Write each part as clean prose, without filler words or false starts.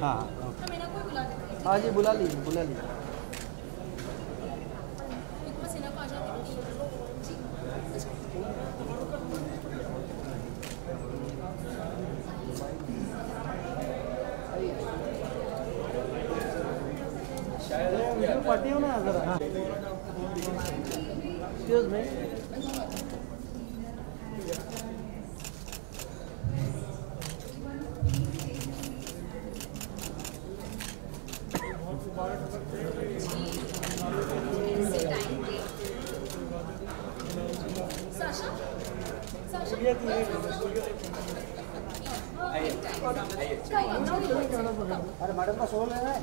हाँ तो मैंने कोई बुला देते हैं। हाँ जी, बुला लीजिए बुला लीजिए। एक बस इनको आ जाती है। जी। पार्टी हो ना जरा। हाँ एक्सक्यूज मी। साशा साशा अरे मैडम का सोल है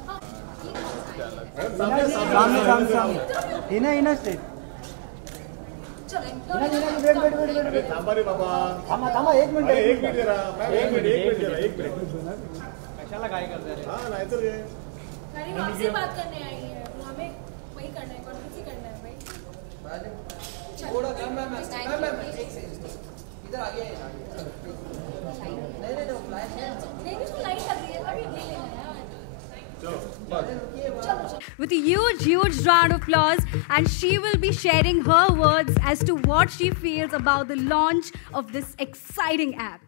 सामने सामने हिना हिना स्टेट हिना हिना वेट थांबा रे बाबा, थांबा एक मिनिट अरे एक मिनिट जरा, एक मिनिट कशाला काय करताय रे? हाँ नाहीतर रे. अरे वो आपसे बात करने आई है, वो हमें वही करना है, कॉन्फ्रेंस ही करना है भाई। थोड़ा मैम इधर आ गया है। नहीं फ्लैश है। नहीं नहीं, उसको लाइट लग रही है, अभी ले लेना है। With a huge round of applause, and she will be sharing her words as to what she feels about the launch of this exciting app.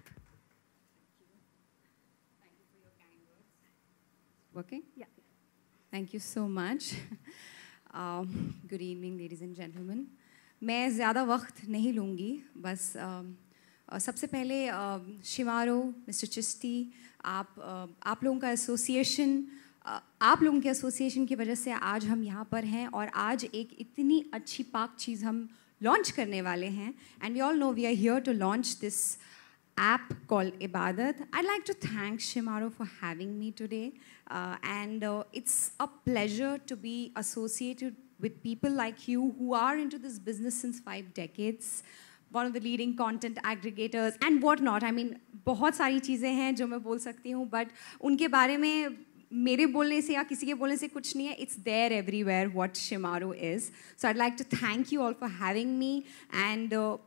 Working? Yeah. Thank you so much. Good evening, ladies and gentlemen. मैं ज़्यादा वक्त नहीं लूँगी, बस सबसे पहले Shemaroo, mister Chishti, आप लोगों का एसोसिएशन, आप लोगों के एसोसिएशन की वजह से आज हम यहाँ पर हैं और आज एक इतनी अच्छी पाक चीज़ हम लॉन्च करने वाले हैं. And we all know we are here to launch this app called Ibadat. I'd like to thank Shimaro for having me today. And it's a pleasure to be associated with people like you who are into this business since 5 decades. One of the leading content aggregators and whatnot. I mean, बहुत सारी चीज़ें हैं जो मैं बोल सकती हूँ, but उनके बारे में मेरे बोलने से या किसी के बोलने से कुछ नहीं है. It's there everywhere what Shimaro is. So I'd like to thank you all for having me. And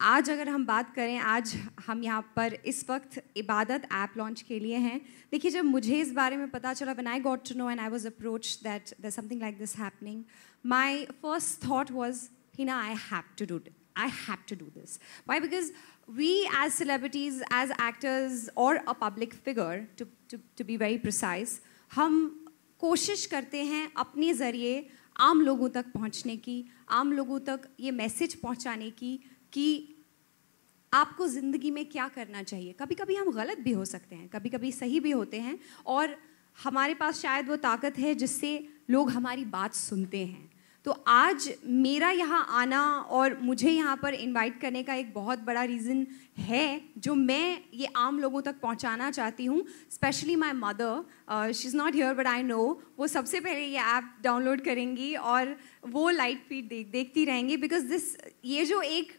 आज अगर हम बात करें, आज हम यहाँ पर इस वक्त इबादत ऐप लॉन्च के लिए हैं. देखिए, जब मुझे इस बारे में पता चला, when I got to know and I was approached that there's something like this happening, my first thought was, Hina, I have to do this. Why? Because we as celebrities, as actors or a public figure, to be very precise, हम कोशिश करते हैं अपने ज़रिए आम लोगों तक पहुँचने की, आम लोगों तक ये मैसेज पहुँचाने की कि आपको ज़िंदगी में क्या करना चाहिए. कभी कभी हम गलत भी हो सकते हैं, कभी कभी सही भी होते हैं, और हमारे पास शायद वो ताकत है जिससे लोग हमारी बात सुनते हैं. तो आज मेरा यहाँ आना और मुझे यहाँ पर इनवाइट करने का एक बहुत बड़ा रीज़न है जो मैं ये आम लोगों तक पहुँचाना चाहती हूँ. Specially my mother, she is not here but I know, वो सबसे पहले ये ऐप डाउनलोड करेंगी और वो लाइट फीड देखती रहेंगी. बिकॉज ये जो एक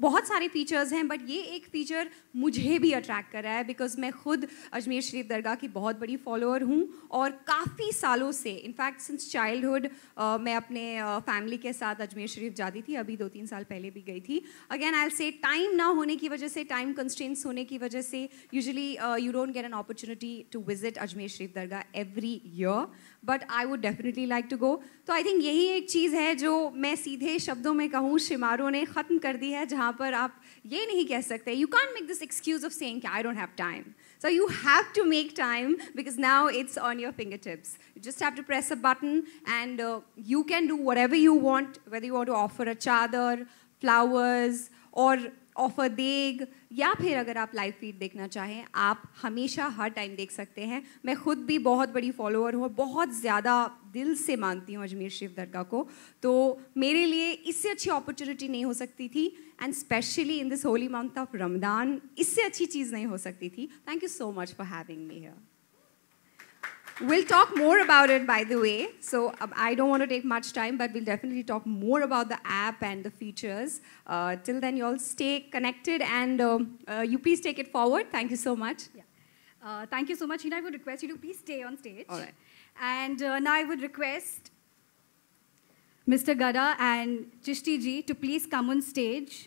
बहुत सारे फीचर्स हैं, बट ये एक फ़ीचर मुझे भी अट्रैक्ट कर रहा है. बिकॉज मैं खुद अजमेर शरीफ दरगाह की बहुत बड़ी फॉलोअर हूँ और काफ़ी सालों से, इनफैक्ट सिंस चाइल्डहुड, मैं अपने फैमिली के साथ अजमेर शरीफ जाती थी. अभी 2-3 साल पहले भी गई थी. Again I will say, time ना होने की वजह से, टाइम कंस्ट्रेंट्स होने की वजह से, usually you don't get an opportunity to visit Ajmer Sharif dargah every year, but I would definitely like to go. तो आई थिंक यही एक चीज़ है जो मैं सीधे शब्दों में कहूँ, शिमारो ने ख़त्म कर दी है, जहाँ पर आप ये नहीं कह सकते, you can't make this excuse of saying I don't have time. So you have to make time because now it's on your fingertips. You just have to press a button and you can do whatever you want, whether you want to offer a chadar, flowers or offer देग, या फिर अगर आप live feed देखना चाहें, आप हमेशा हर time देख सकते हैं. मैं खुद भी बहुत बड़ी फॉलोअर हूँ, बहुत ज़्यादा दिल से मानती हूँ अजमेर शरीफ दरगाह को. तो मेरे लिए इससे अच्छी अपॉर्चुनिटी नहीं हो सकती थी, and specially in this Holi month of Ramadan इससे अच्छी चीज़ नहीं हो सकती थी. Thank you so much for having me here. We'll talk more about it, by the way. So I don't want to take much time, but we'll definitely talk more about the app and the features. Till then, you all stay connected and you please take it forward. Thank you so much. Yeah. Thank you so much, Hina. I would request you to please stay on stage. All right. And now I would request Mr. Gada and Chishti ji to please come on stage.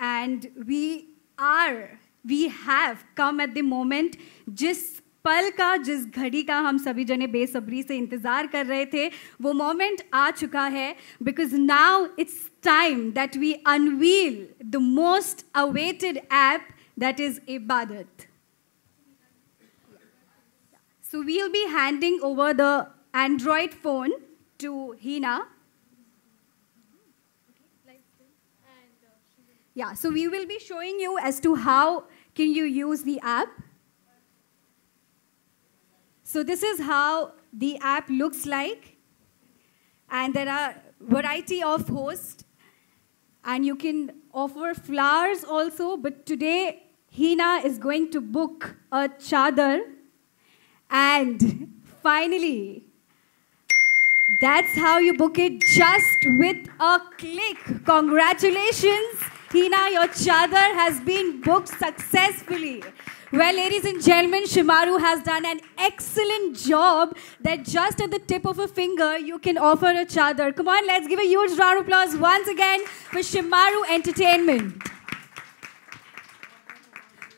And we have come at the moment जिस पल का, जिस घड़ी का हम सभी जने बेसब्री से इंतजार कर रहे थे, वो मोमेंट आ चुका है. Because now it's time that we unveil the most awaited app, that is Ibadat. So we'll be handing over the Android phone to Hina. Yeah, so we will be showing you as to how can you use the app. So this is how the app looks like. And there are variety of hosts. And you can offer flowers also. But today, Hina is going to book a chadar. And finally, that's how you book it, just with a click. Congratulations, Hina, your chadar has been booked successfully. Well, ladies and gentlemen, Shimaru has done an excellent job that just at the tip of a finger, you can offer a chadar. Come on, let's give a huge round of applause once again for Shimaru Entertainment.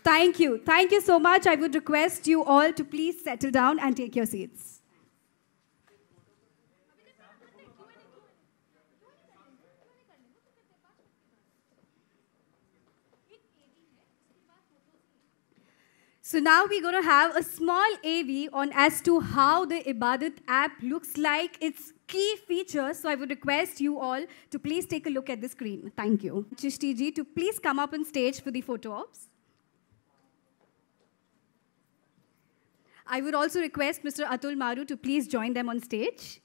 Thank you. Thank you so much. I would request you all to please settle down and take your seats. So now we're going to have a small AV on as to how the Ibadat app looks like, its key features. So I would request you all to please take a look at the screen. Thank you. Chishti ji to please come up on stage for the photo ops. I would also request Mr. Atul Maru to please join them on stage.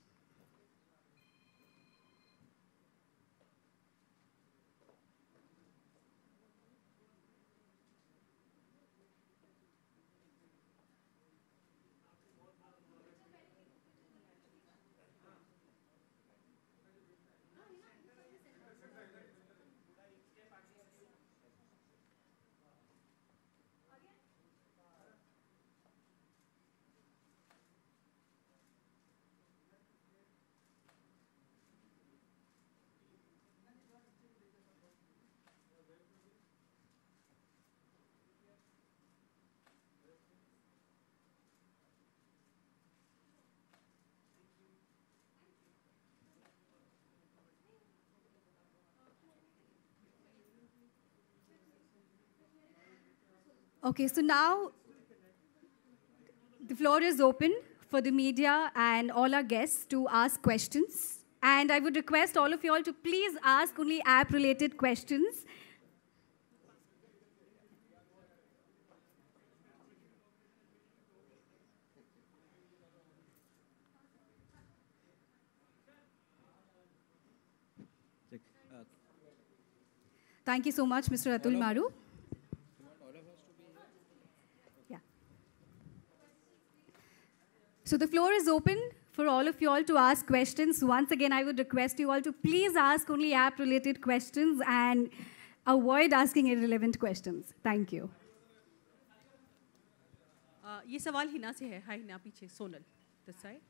Okay, so now the floor is open for the media and all our guests to ask questions. And I would request all of you all to please ask only app-related questions. Thank you so much, Mr. Atul Maru. So the floor is open for all of you all to ask questions. Once again, I would request you all to please ask only app-related questions and avoid asking irrelevant questions. Thank you. ये सवाल हिना से है. हाय हिना, पीछे Sonal this side.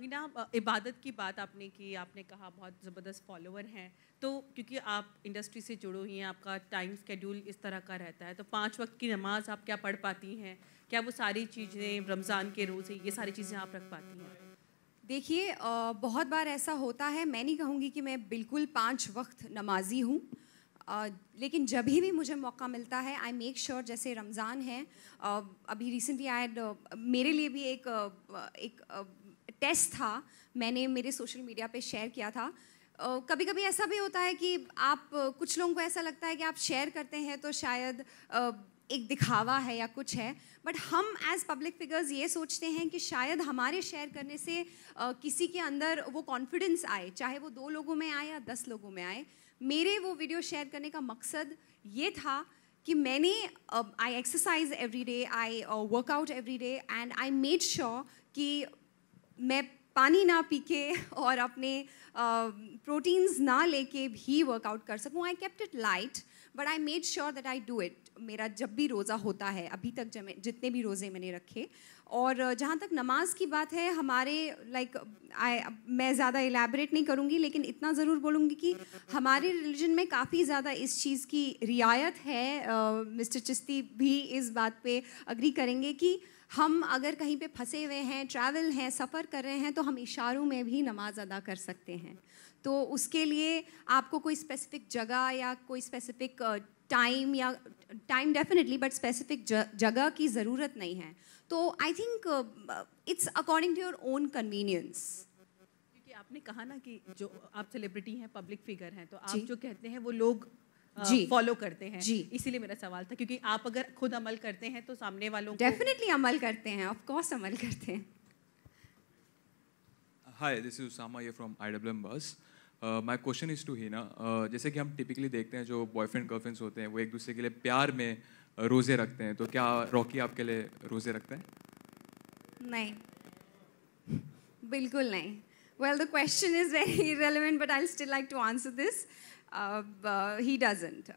Hina, इबादत की बात आपने की, आपने कहा बहुत ज़बरदस्त फॉलोअर हैं, तो क्योंकि आप इंडस्ट्री से जुड़ो ही हैं, आपका टाइम स्केड्यूल इस तरह का रहता है, तो 5 वक्त की नमाज आप क्या पढ़ पाती हैं? क्या वो सारी चीज़ें रमज़ान के रोज़े, ये सारी चीज़ें आप रख पाती हैं? देखिए, बहुत बार ऐसा होता है, मैं नहीं कहूँगी कि मैं बिल्कुल 5 वक्त नमाजी हूँ, लेकिन जब भी मुझे मौका मिलता है, आई मेक श्योर, जैसे रमज़ान है, अभी रिसेंटली मेरे लिए भी एक टेस्ट था, मैंने मेरे सोशल मीडिया पे शेयर किया था. कभी कभी ऐसा भी होता है कि आप, कुछ लोगों को ऐसा लगता है कि आप शेयर करते हैं तो शायद एक दिखावा है या कुछ है, बट हम एज पब्लिक फिगर्स ये सोचते हैं कि शायद हमारे शेयर करने से किसी के अंदर वो कॉन्फिडेंस आए, चाहे वो 2 लोगों में आए या 10 लोगों में आए. मेरे वो वीडियो शेयर करने का मकसद ये था कि मैंने I exercise every day, I work out every day, and I made sure कि मैं पानी ना पी के और अपने प्रोटीन्स ना लेके भी वर्कआउट कर सकूँ. I kept it light, but I made sure that I do it. मेरा जब भी रोज़ा होता है अभी तक जितने भी रोज़े मैंने रखे। और जहाँ तक नमाज की बात है, हमारे मैं ज़्यादा इलेबरेट नहीं करूँगी, लेकिन इतना ज़रूर बोलूँगी कि हमारे रिलीजन में काफ़ी ज़्यादा इस चीज़ की रियायत है। मिस्टर चिश्ती भी इस बात पे अग्री करेंगे कि हम अगर कहीं पे फंसे हुए हैं, ट्रैवल हैं, सफ़र कर रहे हैं, तो हम इशारों में भी नमाज अदा कर सकते हैं। तो उसके लिए आपको कोई स्पेसिफिक जगह या कोई specific time definitely, but specific जगह की ज़रूरत नहीं है। तो I think it's according to your own convenience. क्योंकि आपने कहा ना कि जो आप सेलिब्रिटी हैं, पब्लिक फिगर हैं, तो आप जी। जो कहते हैं वो लोग जी। फॉलो करते हैं। जी। इसीलिए मेरा सवाल था, क्योंकि आप अगर खुद अमल करते हैं तो सामने वालों को डेफिनेटली अमल करते हैं, ऑफ कोर्स अमल करते हैं। Hi, this is Usama here from IWM Bus. My question is to Hina. जैसे कि हम टिपिकली देखते हैं जो बॉयफ्रेंड गर्लफ्रेंड्स होते हैं वो एक दूसरे के लिए प्यार में रोज़े रखते हैं, तो क्या रॉकी आपके लिए रोज़े रखते हैं? नहीं, बिल्कुल नहीं। Well, the question is very irrelevant, but I'll still like to answer this. He doesn't.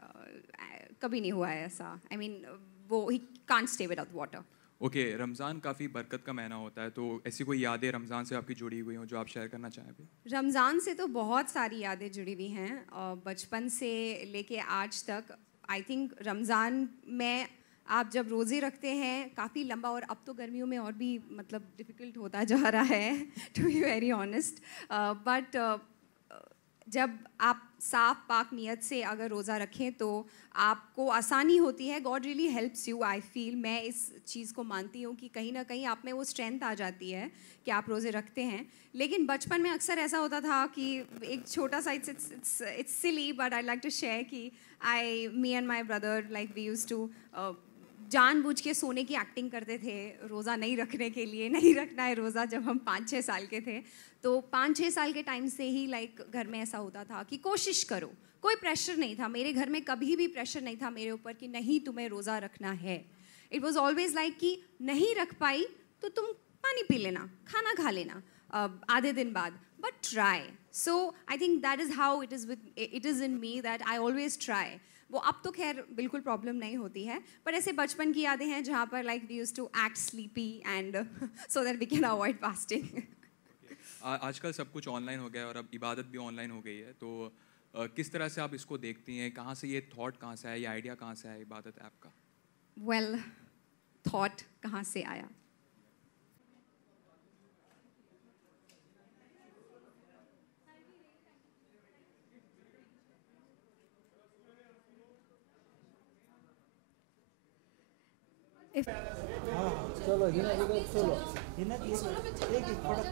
कभी नहीं हुआ है ऐसा। I mean, he can't stay without water. Okay, Ramzan काफ़ी बरकत का महीना होता है, तो ऐसी कोई यादें रमज़ान से आपकी जुड़ी हुई हो जो आप शेयर करना चाहें? रमज़ान से तो बहुत सारी यादें जुड़ी हुई हैं, और बचपन से लेके आज तक। आई थिंक रमज़ान में आप जब रोज़े रखते हैं काफ़ी लंबा, और अब तो गर्मियों में और भी मतलब डिफ़िकल्ट होता जा रहा है to be very honest, but जब आप साफ पाक नियत से अगर रोज़ा रखें तो आपको आसानी होती है। God really helps you, I feel. मैं इस चीज़ को मानती हूँ कि कहीं ना कहीं आप में वो स्ट्रेंथ आ जाती है कि आप रोज़े रखते हैं। लेकिन बचपन में अक्सर ऐसा होता था कि एक छोटा सा it's silly, but I like to share कि me and my brother we used to जानबूझ के सोने की एक्टिंग करते थे रोज़ा नहीं रखने के लिए। नहीं रखना है रोज़ा, जब हम 5-6 साल के थे। तो 5-6 साल के टाइम से ही घर में ऐसा होता था कि कोशिश करो। कोई प्रेशर नहीं था मेरे घर में, कभी भी प्रेशर नहीं था मेरे ऊपर कि नहीं तुम्हें रोज़ा रखना है। इट वॉज ऑलवेज लाइक कि नहीं रख पाई तो तुम पानी पी लेना, खाना खा लेना आधे दिन बाद, but try. So I think that is how it is in me, that I always try. वो अब तो खैर बिल्कुल प्रॉब्लम नहीं होती है, पर ऐसे बचपन की यादें हैं जहाँ पर we used to act sleepy and so that we can avoid fasting. आजकल सब कुछ ऑनलाइन हो गया है और अब इबादत भी ऑनलाइन हो गई है, तो किस तरह से आप इसको देखती हैं? कहाँ से ये थॉट कहाँ से आया, ये आइडिया कहाँ से आया इबादत ऐप का? वेल, थॉट कहाँ से आया? चलो हिना इधर चलो, हिना एक फटक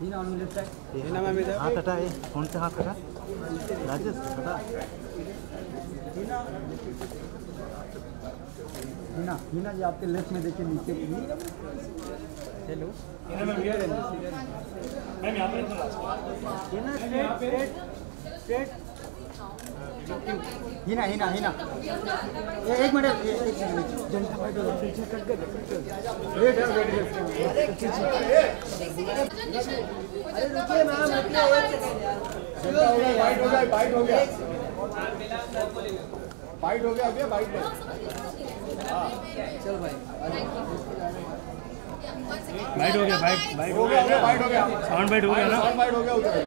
Hina on left side. Hina ma'am इधर हाथ हटा, ये फोन से हाथ हटा, राजेश हटा। हिना हिना हिना जी आपके लेफ्ट में देखिए, नीचे हेलो हिना मैम इधर है मैम, यहाँ पर हिना स्ट्रेट स्ट्रेट। हिना हिना हिना एक मिनट, एक सेकंड जनता पार्टी वाला फिर से कट गया। वेट अरे रुकिए मैम, रुकिए एक सेकंड। बाइट हो गया, बाइट हो गया, बाइट हो गया, अभी बाइट में। चल भाई बाइट हो गया, बाइट हो गया, बाइट हो गया, साउंड बाइट हो गया ना, साउंड बाइट हो गया उधर।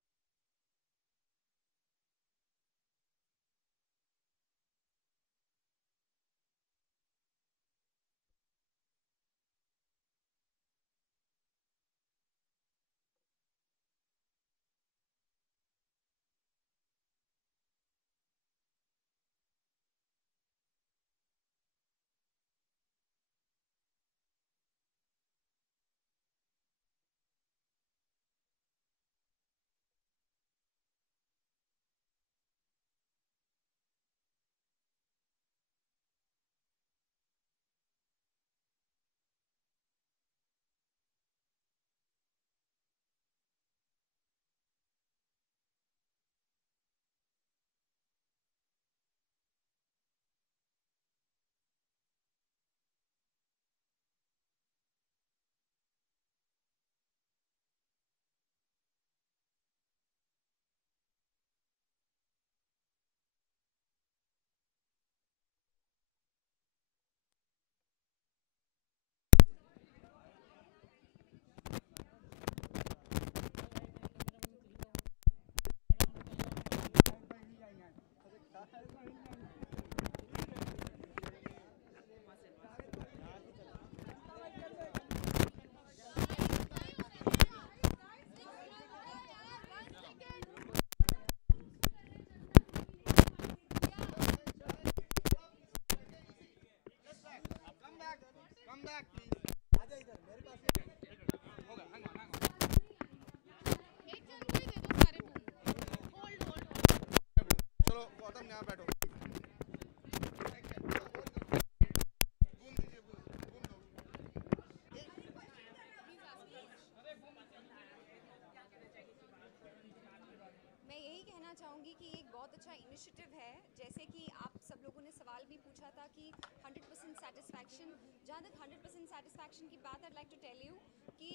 मैं यही कहना चाहूँगी कि एक बहुत अच्छा इनिशिएटिव है। जैसे कि आप सब लोगों ने सवाल भी पूछा था कि 100% सेटिस्फैक्शन, जहाँ तक 100% सेटिस्फैक्शन की बात, I like to tell you कि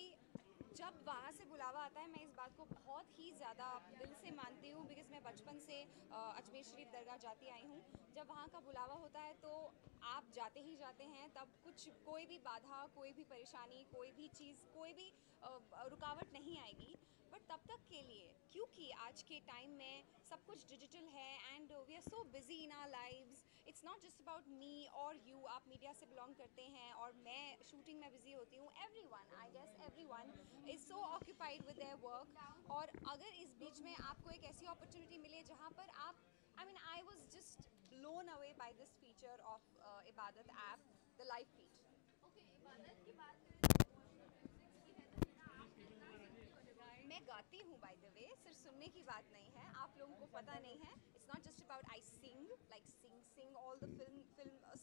जब वहाँ से बुलावा आता है, मैं इस बात को बहुत ही ज़्यादा दिल से मानती हूँ, बिकॉज़ मैं बचपन से अजमेर शरीफ दरगाह जाती आई हूँ। जब वहाँ का बुलावा होता है तो आप जाते ही जाते हैं, तब कोई भी बाधा, कोई भी परेशानी, कोई भी चीज़, कोई भी रुकावट नहीं आएगी। बट तब तक के लिए, क्योंकि आज के टाइम में सब कुछ डिजिटल है and we are so busy in our lives, it's not just about me और यू। आप मीडिया से बिलोंग करते हैं और मैं शूटिंग में बिजी होती हूँ। Everyone, I guess everyone is so occupied with their work. और अगर इस बीच में आपको एक ऐसी अपॉर्चुनिटी मिले जहाँ पर आप, आई mean I was just blown away by this feature of इबादत ऐप, द लाइव फीड। इबादत की बात करें तो मैं गाती हूँ, बाय द वे, सिर्फ सुनने की बात नहीं है, आप लोगों को पता नहीं है। It's not just about I sing, like sing all the film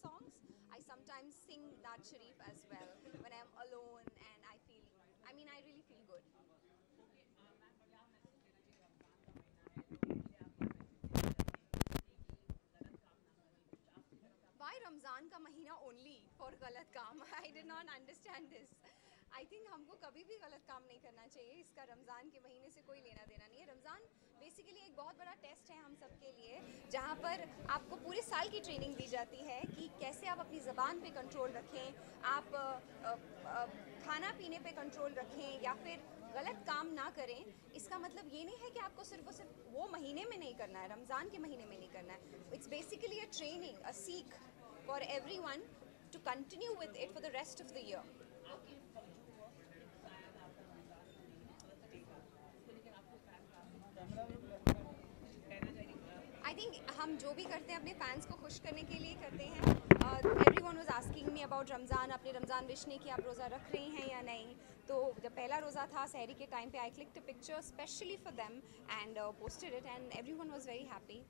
songs. I sometimes sing नात शरीफ as well when I am alone and I feel, I mean I really feel good. Why Ramzan का महीना only for गलत काम? I did not understand this. I think हमको कभी भी गलत काम नहीं करना चाहिए, इसका रमज़ान के महीने से कोई लेना देना नहीं है। रमज़ान बेसिकली एक बहुत बड़ा टेस्ट है हम सब के लिए, जहाँ पर आपको पूरे साल की ट्रेनिंग दी जाती है कि कैसे आप अपनी ज़बान पे कंट्रोल रखें, आप खाना पीने पे कंट्रोल रखें या फिर गलत काम ना करें। इसका मतलब ये नहीं है कि आपको सिर्फ वो महीने में नहीं करना है, रमज़ान के महीने में नहीं करना है। It's basically a training, a सीख for everyone to continue with it for the rest of the year. I think हम जो भी करते हैं अपने फैंस को खुश करने के लिए करते हैं। Everyone was asking me about Ramzan, आपने रमज़ान विश नहीं किया, आप रोज़ा रख रही हैं या नहीं। तो जब पहला रोज़ा था सहरी के टाइम पे, I clicked a picture specially for them and posted it and everyone was very happy.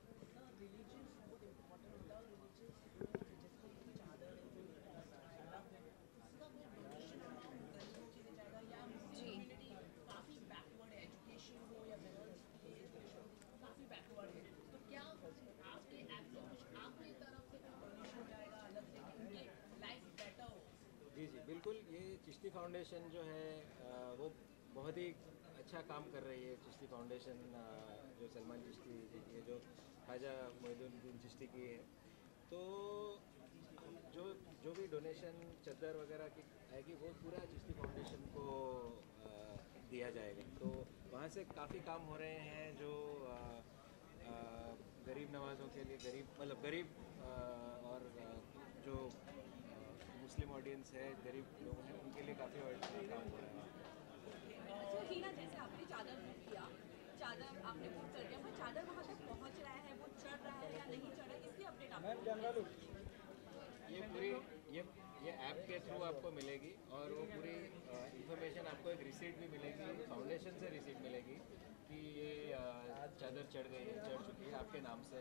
जी जी बिल्कुल। ये चिश्ती फाउंडेशन जो है वो बहुत ही अच्छा काम कर रही है। चिश्ती फाउंडेशन जो सलमान चिश्ती जी की है, जो ख्वाजा मोइनुद्दीन चिश्ती की है, तो जो भी डोनेशन चद्दर वगैरह की आएगी वो पूरा चिश्ती फाउंडेशन को दिया जाएगा। तो वहाँ से काफ़ी काम हो रहे हैं जो गरीब नवाज़ों के लिए, गरीब और जो मुस्लिम ऑडियंस है, गरीब लोग हैं, उनके लिए काफ़ी काम हो रहा है। अच्छा हीना, जैसे आपने चादर बुक किया, चादर आपने बुक कर दिया, पर चादर वहाँ तक पहुँच रहा है, वो चढ़ रहा है या नहीं चढ़ रहा है, इसकी अपडेट आपको ये पूरी ये ऐप के थ्रू आपको मिलेगी और वो पूरी इंफॉर्मेशन आपको एक रिसीट भी मिलेगी, फाउंडेशन से रिसीट मिलेगी कि ये चादर चढ़ चुकी है, आपके नाम से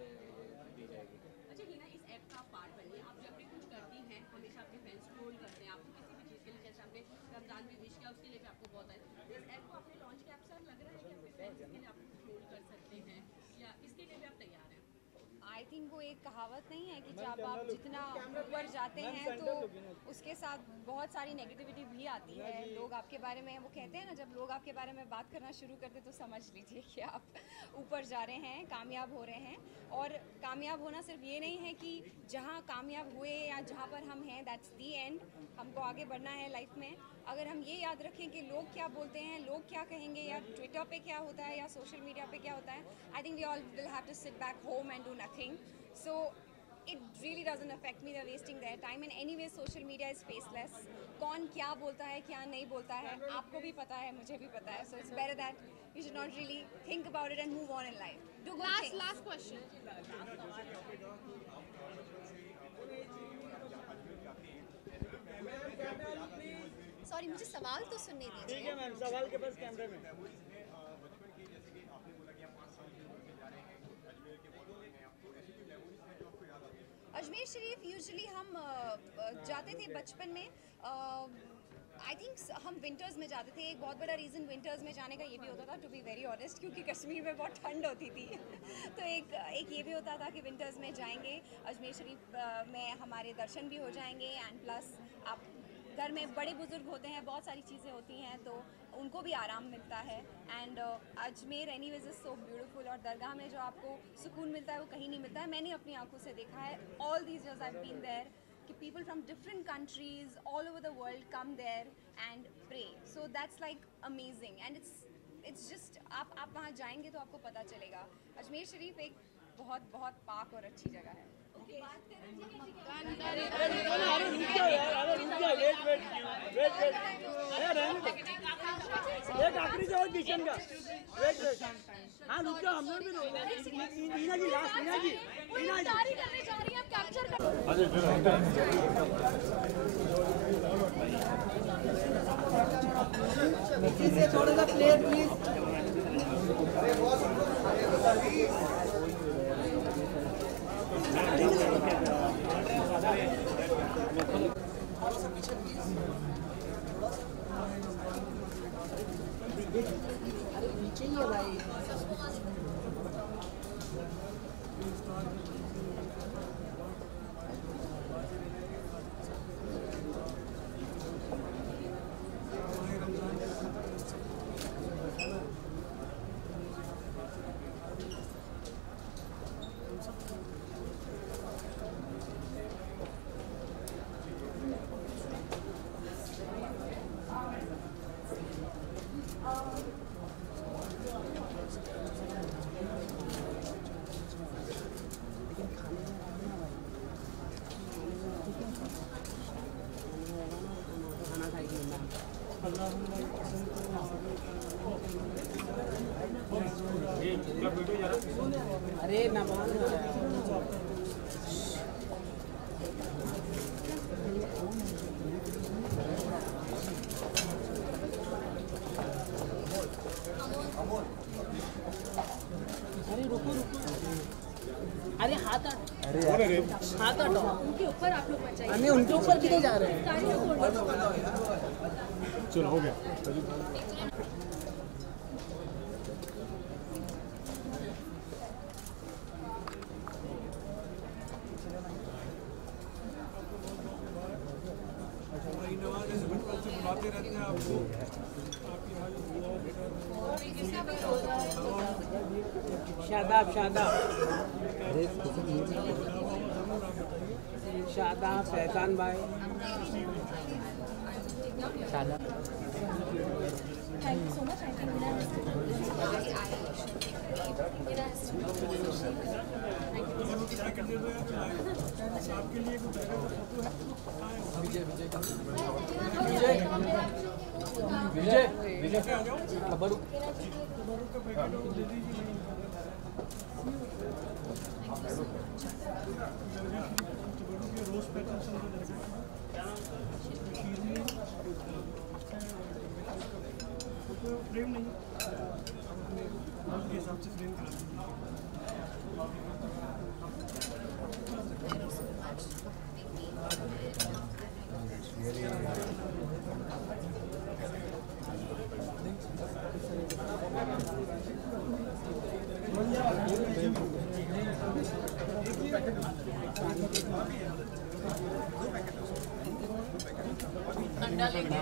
दी जाएगी। अच्छा हीना, इस ऐप का पार्ट बनिए। आप जब भी कुछ करती हैं हमेशा अपने फैंस ट्रोल करते हैं, आपको किसी भी चीज़ के लिए, जैसे आपने रमज़ान भी विश किया उसके लिए भी आपको बहुत है। इस ऐप को आपने लॉन्च किया, आपसे लग रहा है कि अपने फैंस के लिए आप ट्रोल कर सकते हैं या इसके लिए भी आप तैयार हैं? आई थिंक वो एक कहावत नहीं है कि जब आप जितना ऊपर जाते हैं तो उसके साथ बहुत सारी नेगेटिविटी भी आती है। लोग आपके बारे में, वो कहते हैं ना, जब लोग आपके बारे में बात करना शुरू करते तो समझ लीजिए कि आप ऊपर जा रहे हैं, कामयाब हो रहे हैं। और कामयाब होना सिर्फ ये नहीं है कि जहाँ कामयाब हुए या जहाँ पर हम हैं दैट्स दी एंड। हमको आगे बढ़ना है लाइफ में। अगर हम ये याद रखें कि लोग क्या बोलते हैं, लोग क्या कहेंगे, या ट्विटर पे क्या होता है या सोशल मीडिया पे क्या होता है, I think we all will have to sit back home and do nothing. So it really doesn't affect me. They're wasting their time. And anyway, social media is faceless. कौन क्या बोलता है, क्या नहीं बोलता है, आपको भी पता है, मुझे भी पता है. So it's better that you should not really think about it and move on in life. Do good things. Last question. Sorry, मुझे सवाल तो सुनने दीजिए. ठीक है मैम, सवाल के पास कैमरे में. अजमेर शरीफ यूजुअली हम जाते थे बचपन में. आई थिंक हम विंटर्स में जाते थे. एक बहुत बड़ा रीज़न विंटर्स में जाने का ये भी होता था, टू बी वेरी ऑनेस्ट, क्योंकि कश्मीर में बहुत ठंड होती थी. तो एक ये भी होता था कि विंटर्स में जाएंगे अजमेर शरीफ में, हमारे दर्शन भी हो जाएंगे. एंड प्लस आप घर में बड़े बुजुर्ग होते हैं, बहुत सारी चीज़ें होती हैं, तो उनको भी आराम मिलता है. And Ajmer anyways is so beautiful. और दरगाह में जो आपको सुकून मिलता है वो कहीं नहीं मिलता है. मैंने अपनी आंखों से देखा है. All these years I have been there कि people from different countries all over the world come there and pray. So that's like amazing. And it's just आप वहाँ जाएंगे तो आपको पता चलेगा. अजमेर शरीफ एक बहुत बहुत पाक और अच्छी जगह है. एक आखिरी से और किशन का वेट. हाँ रुक जाओ, हम लोग भी मीना जी लास्ट. मीना जी तारी करने जा रही है, आप कैप्चर कर. से थोड़ा सा प्लेयर प्लीज. अरे नीचे ही है भाई. अरे नमाज अरे रुको रुको. अरे हाथ हटाओ. उनके ऊपर आप लोग मत जाइए. हमें उनके ऊपर किधर जा रहे हैं. तारी को चलो हो गया. शादाब शादाब शादाब फैजान भाई. Shadab. Thank you so much. I think Vijay Vijay खबर. फ्रेम नहीं के हिसाब से फ्रेम करा अंडा लेंगे.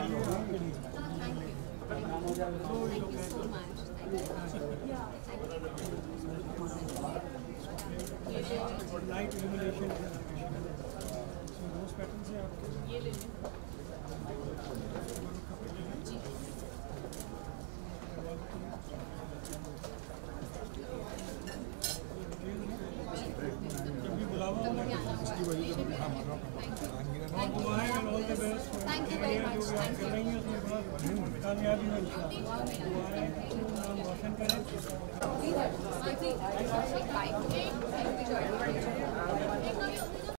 Thank you so much. और लाइट इल्यूमिनेशन रोज पैटर्न से आपके ये ले लें. जब भी बुला तब भी आना होगा। Thank you very much. Thank you.